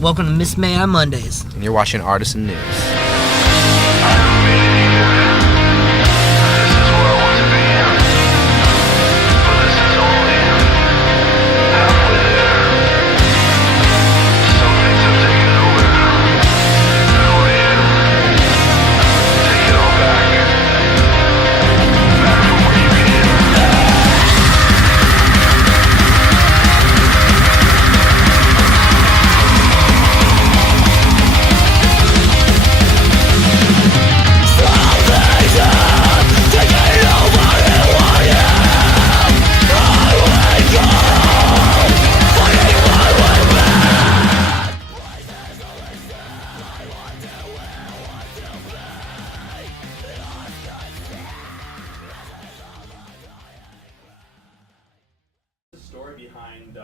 Welcome to Miss May on Mondays. And you're watching Artisan News. Story behind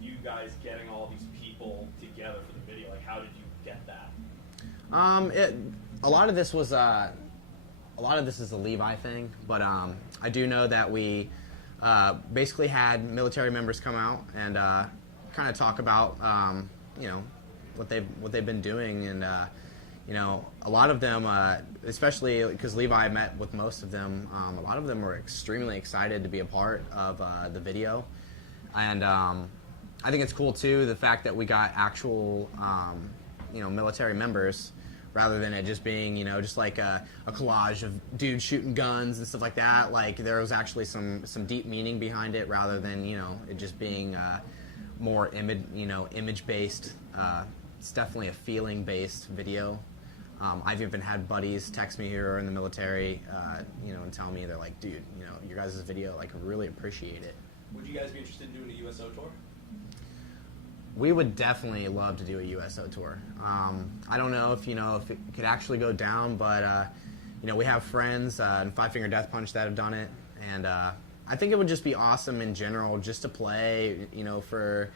you guys getting all these people together for the video? Like, how did you get that? A lot of this is a Levi thing, but I do know that we basically had military members come out and kind of talk about what they've been doing, and a lot of them, especially because Levi met with most of them, a lot of them were extremely excited to be a part of the video. And I think it's cool, too, the fact that we got actual, military members rather than it just being, just like a collage of dudes shooting guns and stuff like that. Like, there was actually some deep meaning behind it rather than, it just being more image-based. It's definitely a feeling-based video. I've even had buddies text me who are in the military, and tell me, they're like, dude, your guys' video, like, I really appreciate it. Would you guys be interested in doing a USO tour? We would definitely love to do a USO tour. I don't know if it could actually go down, but, we have friends in Five Finger Death Punch that have done it, and I think it would just be awesome in general just to play, for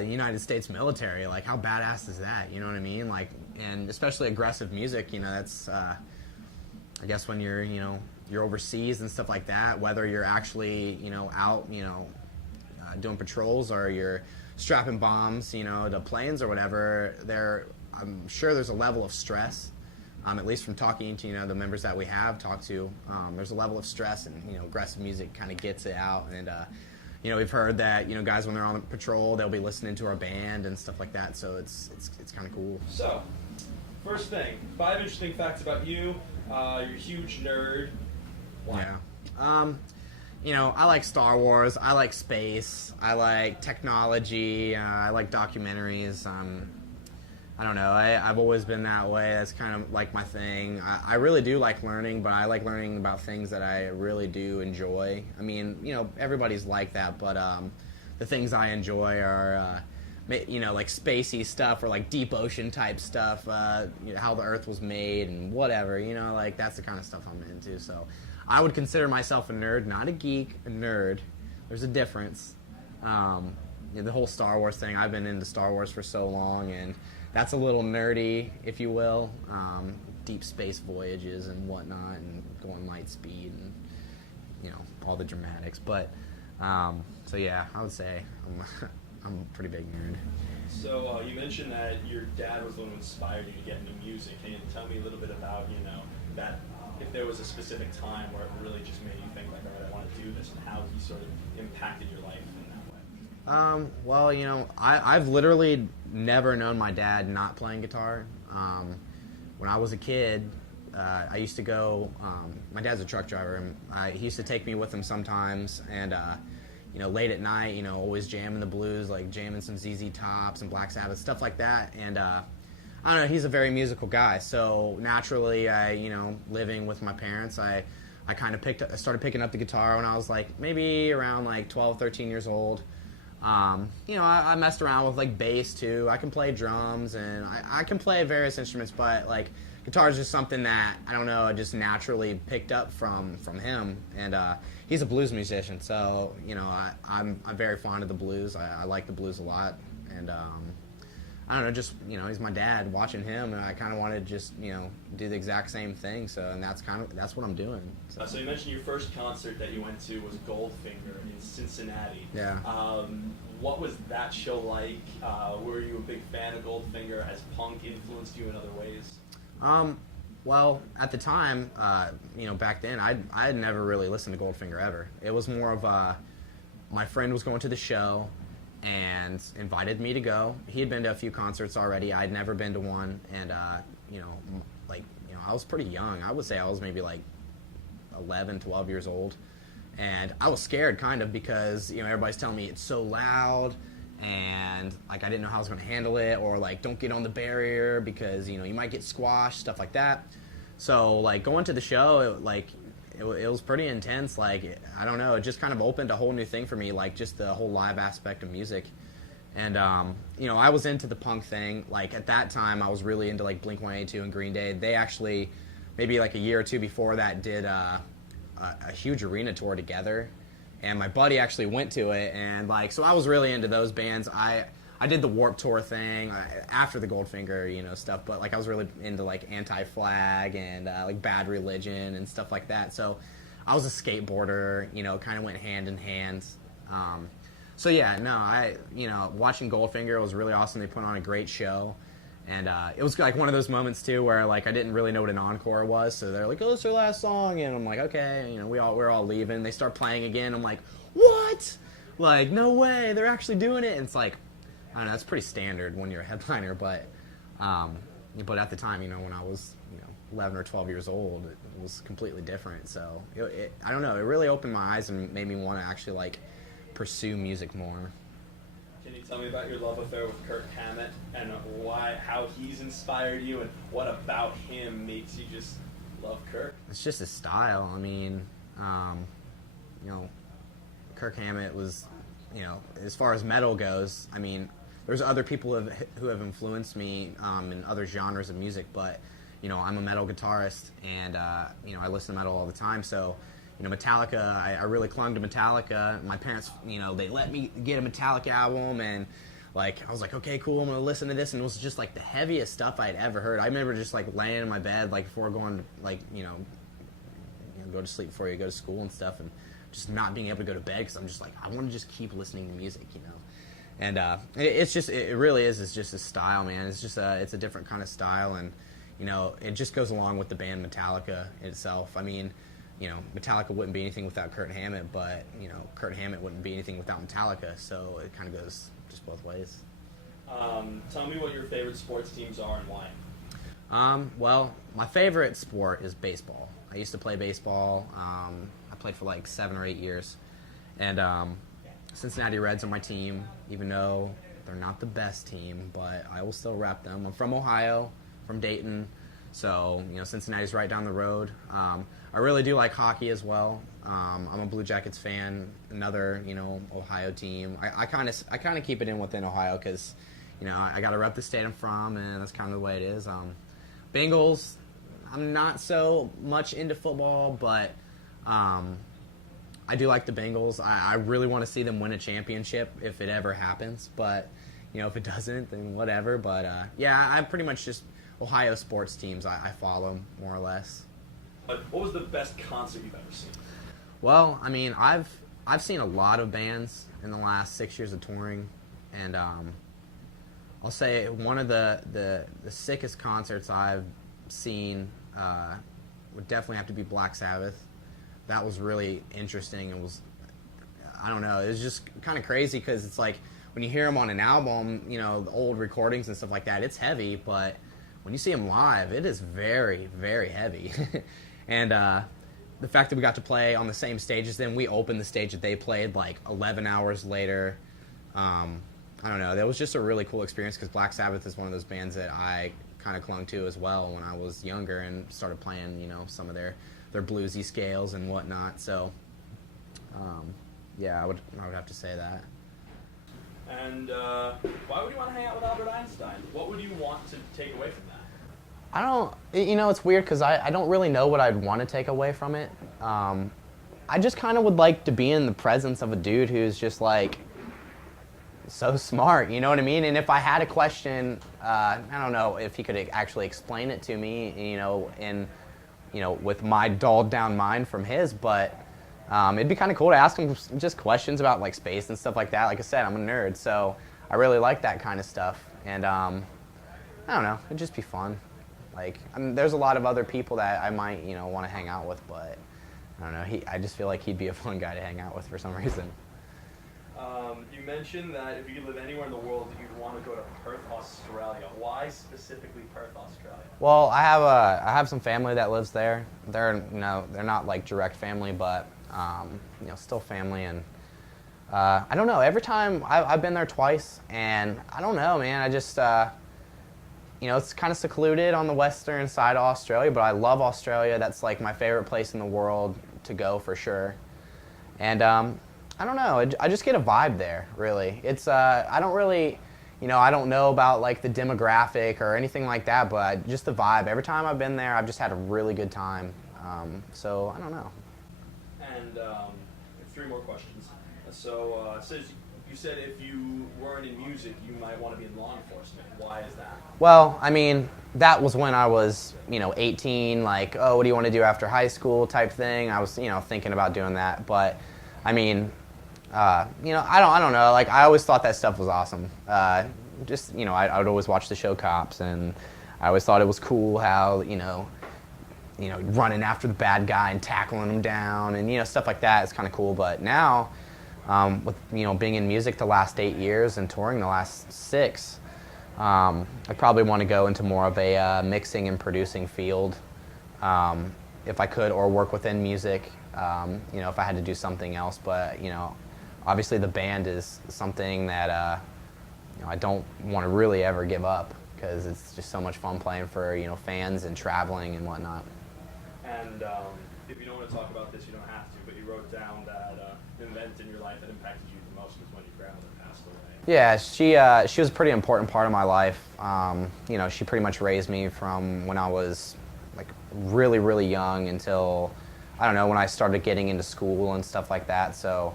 United States military. Like, how badass is that? You know what I mean? Like, and especially aggressive music. That's I guess when you're overseas and stuff like that. Whether you're actually out doing patrols or you're strapping bombs to planes or whatever. I'm sure there's a level of stress. At least from talking to the members that we have talked to, there's a level of stress, and aggressive music kind of gets it out. And we've heard that guys, when they're on patrol, they'll be listening to our band and stuff like that. So it's kind of cool. So, first thing, 5 interesting facts about you. You're a huge nerd. Why? Yeah. I like Star Wars. I like space. I like technology. I like documentaries. I don't know. I've always been that way. That's kind of like my thing. I really do like learning, but I like learning about things that I really do enjoy. I mean, everybody's like that, but the things I enjoy are, like spacey stuff or like deep ocean type stuff, how the Earth was made and whatever, like that's the kind of stuff I'm into. So I would consider myself a nerd, not a geek, a nerd. There's a difference. The whole Star Wars thing, I've been into Star Wars for so long, and that's a little nerdy, if you will. Deep space voyages and whatnot, and going light speed, and all the dramatics. But so yeah, I would say I'm a pretty big nerd. So you mentioned that your dad was the one who inspired you to get into music. Can you tell me a little bit about that? If there was a specific time where it really just made you think like, all right, I want to do this, and how he sort of impacted your life in that way? Well, I've literally never known my dad not playing guitar. When I was a kid, I used to go, my dad's a truck driver, and he used to take me with him sometimes, and, late at night, always jamming the blues, like jamming some ZZ Tops and Black Sabbath, stuff like that, and, I don't know, he's a very musical guy, so naturally, living with my parents, I kind of started picking up the guitar when I was like, maybe around like 12, 13 years old. I messed around with like bass too. I can play drums, and I can play various instruments, but like guitar is just something that, I don't know, I just naturally picked up from him. And he's a blues musician, so I'm very fond of the blues. I like the blues a lot, and I don't know, just, he's my dad. Watching him, and I kind of wanted to just, do the exact same thing. So, and that's what I'm doing. So you mentioned your first concert that you went to was Goldfinger in Cincinnati. Yeah. what was that show like? Were you a big fan of Goldfinger? Has punk influenced you in other ways? Well, at the time, back then, I had never really listened to Goldfinger ever. It was more of my friend was going to the show and invited me to go. He had been to a few concerts already. I'd never been to one, and I was pretty young. I would say I was maybe like 11, 12 years old, and I was scared kind of because everybody's telling me it's so loud, and like I didn't know how I was going to handle it, or like don't get on the barrier because you might get squashed, stuff like that. So like going to the show, it was pretty intense. Like I don't know, it just kind of opened a whole new thing for me, like just the whole live aspect of music. And I was into the punk thing. Like at that time, I was really into like Blink-182 and Green Day. They actually, maybe like a year or two before that, did a huge arena tour together. And my buddy actually went to it, and like so I was really into those bands. I did the Warped Tour thing after the Goldfinger stuff, but like I was really into like Anti-Flag and like Bad Religion and stuff like that. So I was a skateboarder, kind of went hand in hand. So yeah, no, watching Goldfinger was really awesome. They put on a great show, and it was like one of those moments too where like I didn't really know what an encore was, so they're like, "Oh, it's our last song," and I'm like, "Okay," we're all leaving. They start playing again. I'm like, "What? Like, no way! They're actually doing it!" And it's like, I don't know, that's pretty standard when you're a headliner, but at the time, when I was 11 or 12 years old, it was completely different. So I don't know, it really opened my eyes and made me want to actually like pursue music more. Can you tell me about your love affair with Kirk Hammett and how he's inspired you, and what about him makes you just love Kirk? It's just his style. I mean, Kirk Hammett was, as far as metal goes, I mean, there's other people who have influenced me in other genres of music, but, I'm a metal guitarist, and, I listen to metal all the time, so Metallica, I really clung to Metallica. My parents, they let me get a Metallica album, and like I was like, okay, cool, I'm gonna listen to this, and it was just like the heaviest stuff I'd ever heard. I remember just like laying in my bed like before going to go to sleep before you go to school and stuff, and just not being able to go to bed because I'm just like I want to just keep listening to music, And it really is. It's just a style, man. It's just it's a different kind of style, and it just goes along with the band Metallica itself. I mean, Metallica wouldn't be anything without Kirk Hammett, but, Kirk Hammett wouldn't be anything without Metallica, so it kind of goes just both ways. Tell me what your favorite sports teams are and why. Well, my favorite sport is baseball. I used to play baseball. I played for like 7 or 8 years, and Cincinnati Reds are my team, even though they're not the best team, but I will still rep them. I'm from Ohio, from Dayton, so, Cincinnati's right down the road. I really do like hockey as well. I'm a Blue Jackets fan, another, Ohio team. I kind of keep it in within Ohio because, I got to rep the state I'm from, and that's kind of the way it is. Bengals, I'm not so much into football, but I do like the Bengals. I really want to see them win a championship if it ever happens, but, if it doesn't, then whatever. But, I pretty much just Ohio sports teams I follow, more or less. What was the best concert you've ever seen? Well, I mean, I've seen a lot of bands in the last 6 years of touring, and I'll say one of the sickest concerts I've seen would definitely have to be Black Sabbath. That was really interesting. It was, I don't know, it was just kind of crazy because it's like when you hear them on an album, the old recordings and stuff like that, it's heavy, but when you see them live, it is very, very heavy. And the fact that we got to play on the same stage as them, we opened the stage that they played like 11 hours later. I don't know. That was just a really cool experience because Black Sabbath is one of those bands that I kind of clung to as well when I was younger and started playing, some of their bluesy scales and whatnot. So, I would have to say that. And why would you want to hang out with Albert Einstein? What would you want to take away from that? I don't, it's weird because I don't really know what I'd want to take away from it. I just kind of would like to be in the presence of a dude who's just like so smart, you know what I mean? And if I had a question, I don't know if he could actually explain it to me, with my dulled down mind from his, but it'd be kind of cool to ask him just questions about like space and stuff like that. Like I said, I'm a nerd, so I really like that kind of stuff. And I don't know, it'd just be fun. Like, I mean, there's a lot of other people that I might, want to hang out with, but I don't know. I just feel like he'd be a fun guy to hang out with for some reason. You mentioned that if you could live anywhere in the world, you'd want to go to Perth, Australia. Why specifically Perth, Australia? Well, I have some family that lives there. They're not like direct family, but still family. And I don't know. Every time I've been there twice, and I don't know, man. I just it's kind of secluded on the western side of Australia, but I love Australia. That's like my favorite place in the world to go for sure. And I don't know. I just get a vibe there, really. It's I don't really, I don't know about like the demographic or anything like that, but just the vibe. Every time I've been there, I've just had a really good time. So I don't know. And 3 more questions. So you said if you weren't in music, you might want to be in law enforcement. Why is that? Well, I mean, that was when I was, 18, like, oh, what do you want to do after high school type thing. I was, thinking about doing that. But, I mean, I don't know. Like, I always thought that stuff was awesome. I would always watch the show Cops, and I always thought it was cool how, running after the bad guy and tackling him down and, stuff like that is kind of cool. But now, with, being in music the last 8 years and touring the last 6, I probably want to go into more of a mixing and producing field, if I could, or work within music, if I had to do something else. But, obviously the band is something that I don't want to really ever give up, because it's just so much fun playing for fans and traveling and whatnot. And if you don't want to talk about this, you don't have to, but you wrote down that the event in your life that impacted you the most was when your grandmother passed away. Yeah, she was a pretty important part of my life. She pretty much raised me from when I was like really, really young until, I don't know, when I started getting into school and stuff like that. So,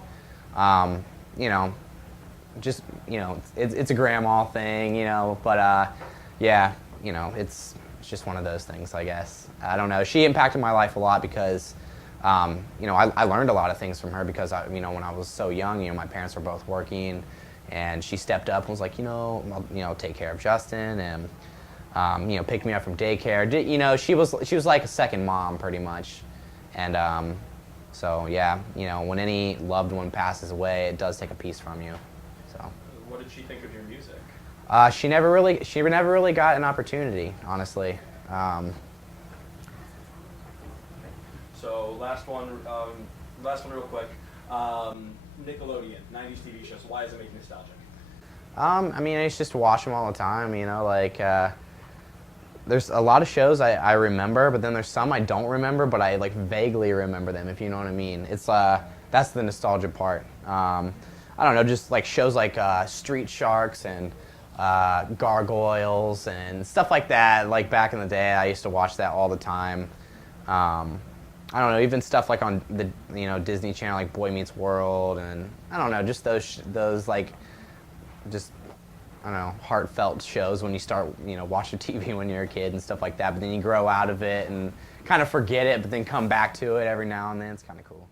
it's a grandma thing, but it's just one of those things, I guess. I don't know. She impacted my life a lot because, I learned a lot of things from her because, when I was so young, my parents were both working, and she stepped up and was like, I'll take care of Justin, and, pick me up from daycare. She was like a second mom pretty much. And, so yeah, when any loved one passes away, it does take a piece from you. So. What did she think of your music? She never really got an opportunity, honestly. So last one real quick. Nickelodeon, 90s TV shows. Why does it make you nostalgic? I mean, I used to just watch them all the time. There's a lot of shows I remember, but then there's some I don't remember, but I like vaguely remember them, if you know what I mean. It's that's the nostalgia part. I don't know, just like shows like Street Sharks and Gargoyles and stuff like that. Like back in the day, I used to watch that all the time. I don't know, even stuff like on the Disney Channel, like Boy Meets World, and I don't know, just those like just, I don't know, heartfelt shows when you start watching TV when you're a kid and stuff like that. But then you grow out of it and kind of forget it, but then come back to it every now and then. It's kind of cool.